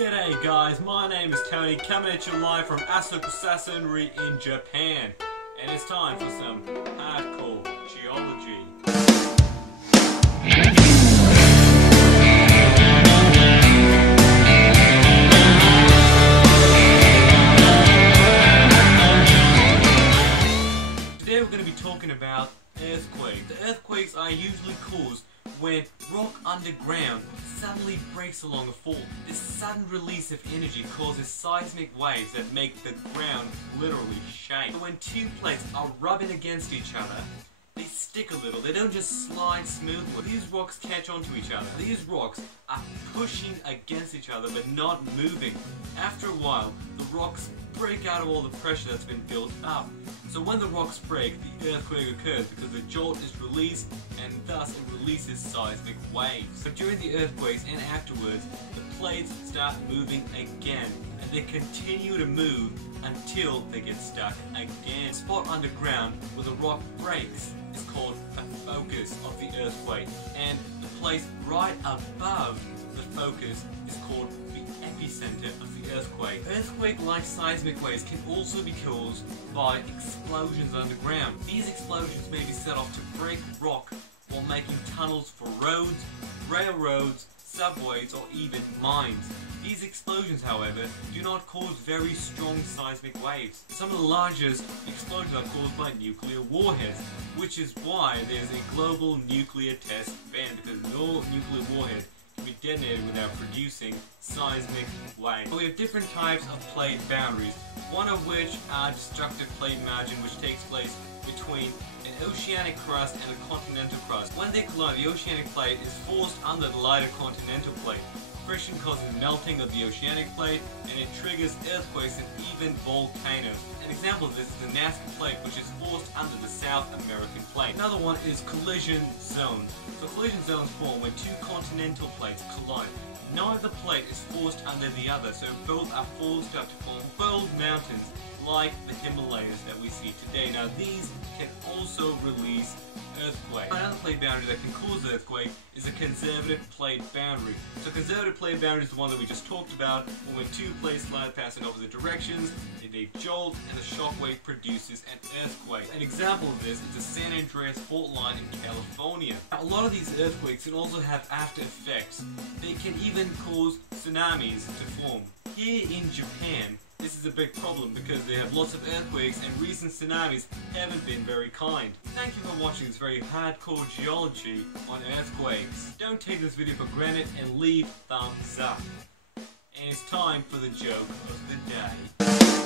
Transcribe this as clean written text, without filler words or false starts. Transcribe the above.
G'day guys, my name is Tony, coming at you live from Asakusasenri in Japan. And it's time for some hardcore geology. Today we're going to be talking about earthquakes. The earthquakes are usually caused when rock underground suddenly breaks along a fault. This sudden release of energy causes seismic waves that make the ground literally shake. So when two plates are rubbing against each other, they stick a little. They don't just slide smoothly. These rocks catch onto each other. These rocks are pushing against each other but not moving. After a while, the rocks break out of all the pressure that's been built up. So when the rocks break, the earthquake occurs because the jolt is released and thus it releases seismic waves. So during the earthquakes and afterwards, the plates start moving again and they continue to move until they get stuck again. The spot underground where the rock breaks is called a focus of the earthquake, and the place right above the focus is called the epicenter of the earthquake. Earthquake-like seismic waves can also be caused by explosions underground. These explosions may be set off to break rock while making tunnels for roads, railroads, subways, or even mines. These explosions, however, do not cause very strong seismic waves. Some of the largest explosions are caused by nuclear warheads, which is why there's a global nuclear test ban, because no nuclear warhead can be detonated without producing seismic waves. We have different types of plate boundaries, one of which are destructive plate margin, which takes place between an oceanic crust and a continental crust. When they collide, the oceanic plate is forced under the lighter continental plate. Friction causes melting of the oceanic plate, and it triggers earthquakes and even volcanoes. An example of this is the Nazca plate, which is forced under the South American plate. Another one is collision zones. So collision zones form when two continental plates collide. Neither plate is forced under the other, so both are forced up to form fold mountains like the Himalayas that we see today. Now these can also release earthquakes. Another plate boundary that can cause an earthquake is a conservative plate boundary. So conservative plate boundary is the one that we just talked about, when two plates slide past in opposite directions, they jolt and the shock wave produces an earthquake. An example of this is the San Andreas fault line in California. Now, a lot of these earthquakes can also have after effects. They can even cause tsunamis to form. Here in Japan, this is a big problem because they have lots of earthquakes and recent tsunamis haven't been very kind. Thank you for watching this very hardcore geology on earthquakes. Don't take this video for granted and leave thumbs up. And it's time for the joke of the day.